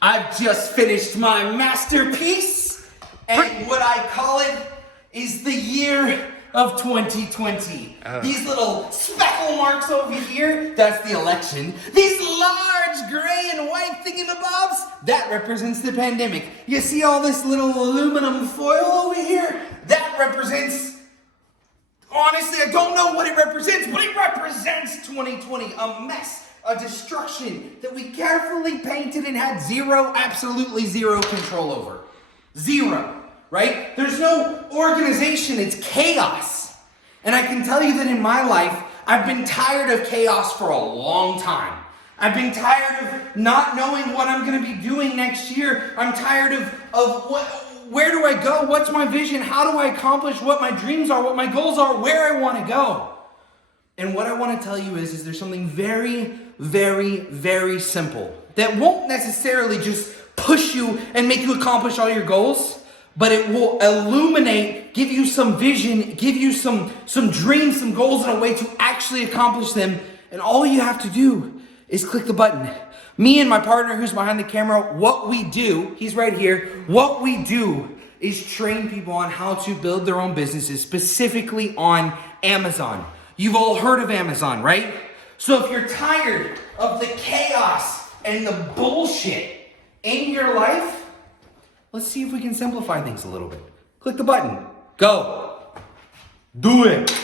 I've just finished my masterpiece, and what I call it is the year of 2020. These little speckle marks over here, that's the election. These large gray and white thingamabobs, that represents the pandemic. You see all this little aluminum foil over here? That represents, honestly, I don't know what it represents, but it represents 2020, a mess. A destruction that we carefully painted and had absolutely zero control over. Zero, right? There's no organization, it's chaos. And I can tell you that in my life, I've been tired of chaos for a long time. I've been tired of not knowing what I'm gonna be doing next year. I'm tired where do I go? What's my vision? How do I accomplish what my dreams are, what my goals are, where I wanna go? And what I want to tell you is there's something very, very, very simple that won't necessarily just push you and make you accomplish all your goals, but it will illuminate, give you some vision, give you some dreams, some goals and a way to actually accomplish them. And all you have to do is click the button. Me and my partner who's behind the camera, what we do, he's right here, what we do is train people on how to build their own businesses, specifically on Amazon. You've all heard of Amazon, right? So if you're tired of the chaos and the bullshit in your life, let's see if we can simplify things a little bit. Click the button. Go. Do it.